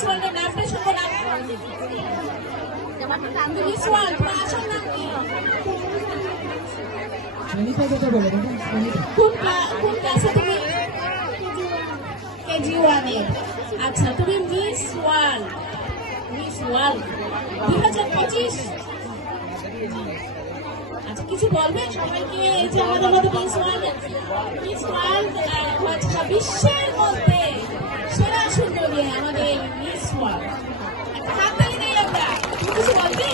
Miss ওয়ার্ল্ডের নামটা শুনবো না। মিস ওয়ার্ল্ড তোমার আসল নাম কি? কোন ক্লাসে তুমি? কেজি 1 এ। আচ্ছা, তুমি মিস ওয়ার্ল্ড 2025। আচ্ছা, কিছু বলবে সবাইকে? এই যে আমাদের মতো মিস ওয়ার্ল্ড বিশ্বের মধ্যে সেরা সুন্দরী আমাদের মিস ওয়ার্ল্ড। হাততালি দেই আমরা। কিছু বলবে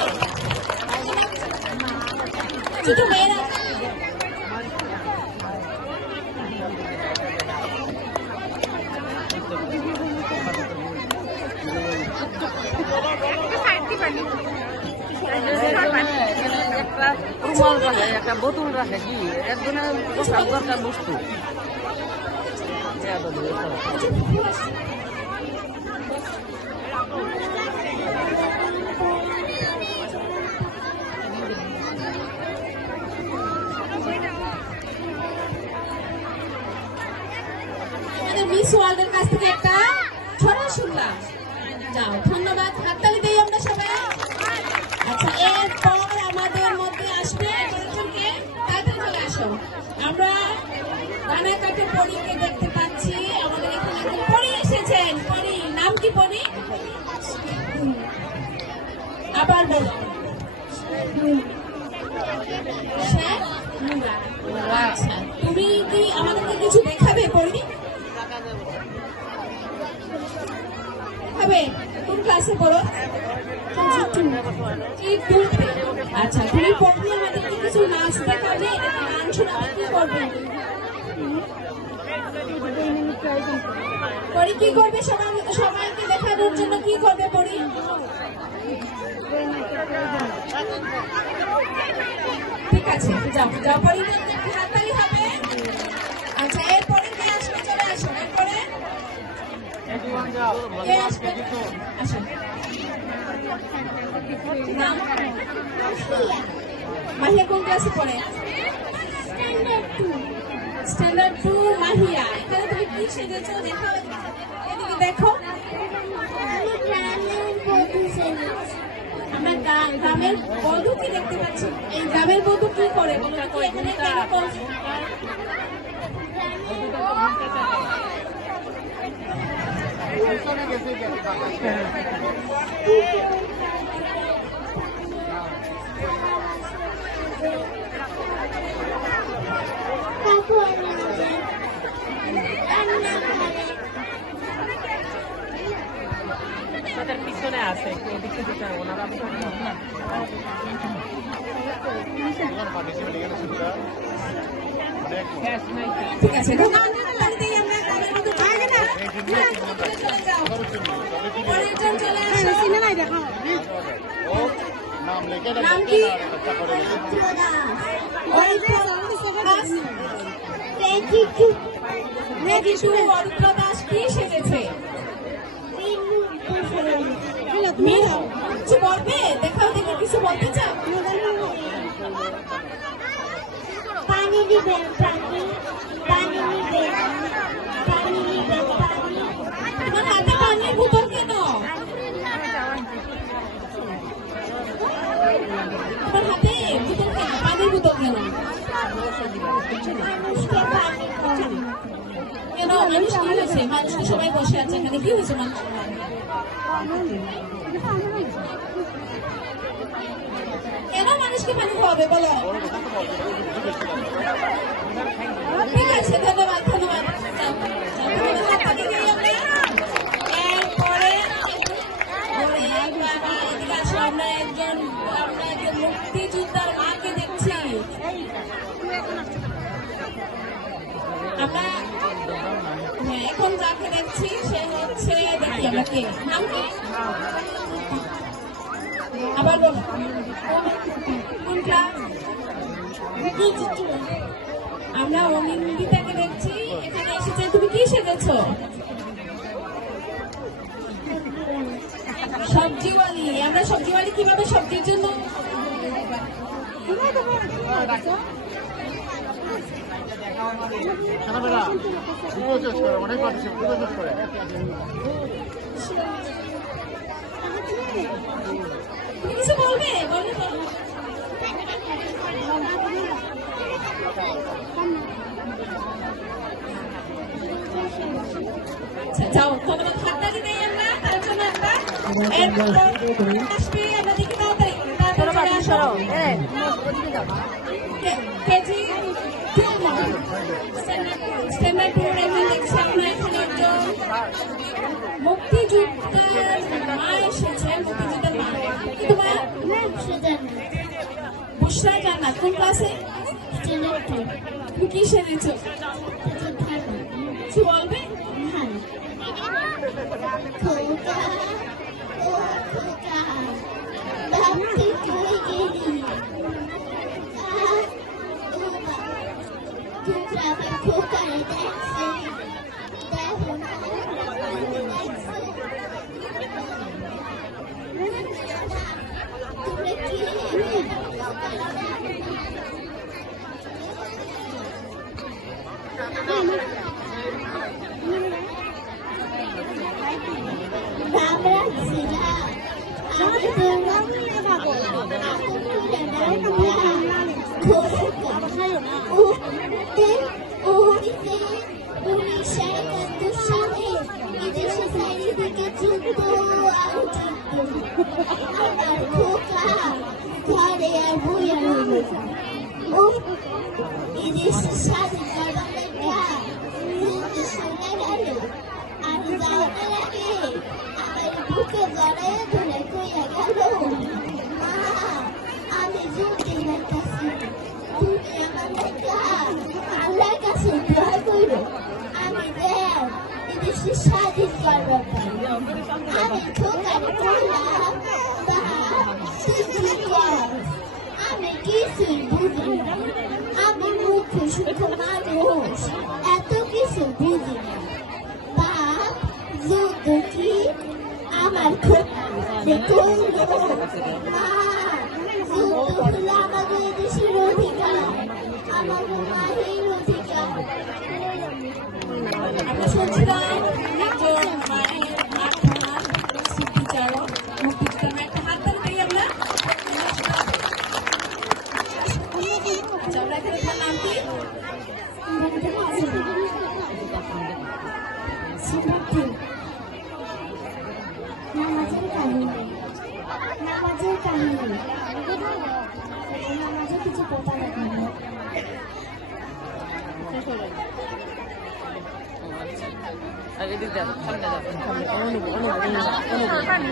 ছোট মেয়েরা? একটা বোতল রাখে কি একজনের দরকার বস্তু মিস ওয়ার্ল্ডের কাছ থেকে একটা ছড়া শুনলাম। যাও, ধন্যবাদ। হাততালি দেই আমরা সবাই। আচ্ছা, এরপর আমাদের মধ্যে আসবে একজনকে। তাড়াতাড়ি চলে আসো। আমরা রানাঘাটে পরীকে দেখতে পাচ্ছি। আমাদের এখানে একজন পরী এসেছেন। পরী, নাম কি পরী? আবার বলো। আচ্ছা, তুমি কি আমাদেরকে কিছু দেখাবে পরী? কোন ক্লাসে পড়ো? আচ্ছা, তুমি পড়লে আমাদেরকে কিছু নাচ দেখাবে? গান শোনাবে? কি করবে? পরি কি করবে? সবাইকে দেখানোর জন্য কি করবে পরি? ঠিক আছে, যাও যাও পরি, হাততালি হবে। আচ্ছা, এরপরে কে আসবে? চলে আসো। এরপরে কে আসবে? আসো। নাম? মাহিয়া কোন ক্লাসে পড়ে? স্ট্যান্ডার্ড 2। মাহিয়া, এখানে তুমি কি সেজেছো? দেখো, এদিকে দেখো। আমরা গ্রামের বধূকে দেখতে পাচ্ছি। এই গ্রামের বধূ কি করে? এখানে তাদের পিছনে আছে, ওনারা ঠিক আছে। নাম কি? অরিত্র দাস কি সেজেছে? কিছু বলবে? দেখাও দেখি, কিছু বলতে চাও? পানি দিবেন, পানি দিবেন, পানি দিবেন। তোমার হাতে পানির বোতল কেন? তোমার হাতে বোতল কেন? পানির বোতল কেন? কেন? মানুষ কি হয়েছে? মানুষকে সবাই বসে আছে এখানে, কি হয়েছে মানুষ? কেন মানুষকে পানি খাওয়াবে বলো? ঠিক আছে, ধন্যবাদ ধন্যবাদ। এরপরে এদিকে আসো। আমরা একজন মুক্তিযোদ্ধার মাকে দেখছি। আমরা এখন যাকে দেখছি সে হচ্ছে, দেখি আমরা কে, নাম কি? আবার বলো। কোন ক্লাস? আমরা অনিন্দিতাকে দেখছি এখানে এসেছে। তুমি কি সেজেছো? সবজিওয়ালি। আমরা সবজিওয়ালি কিভাবে সবজির জন্য অনেক আচ্ছা যাও ধন্যবাদ হাততালি দেই আমরা তার জন্য একটা এরপর আসবে আমরা দেখি তাড়াতাড়ি তাড়াতাড়ি আসো কেজি স্ট্যান্ডার্ড টু এখানে দেখছি আমরা এখানে একজন মুক্তিযোদ্ধার মা এসেছে মুক্তিযোদ্ধার মা কি তোমার বুশরা জান্নাত কোন ক্লাসে তুমি কি সেরেছো কিছু বলবে আমি কিছুই বুঝি না আমি মুখ্য সুখ্য মানুষ এত কিছু বুঝি না বাপ যুদ্ধ কি আমার দেখুন মা যুদ্ধ হলো আমাদের দেশের অধিকার আমাদের মায়ের অধিকার আমরা শুনছিলাম একজন মায়ের আত্মার স্মৃতিচারক মুক্তিযোদ্ধার একটা হাততালি দিই আমরা আচ্ছা আমরা এখানে আপনার নাম কি নামাজের কিছু কথা দেখানো আর এদিক দেখ সামনে দেখ সামনে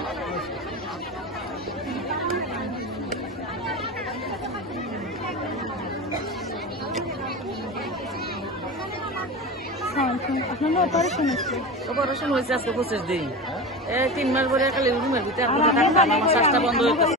আপনার অপারেশন হচ্ছে অপারেশন হয়েছে আজকে 25 দিন এই 3 মাস পরে খালি রুমের ভিতরে 6টা বন্ধ হয়ে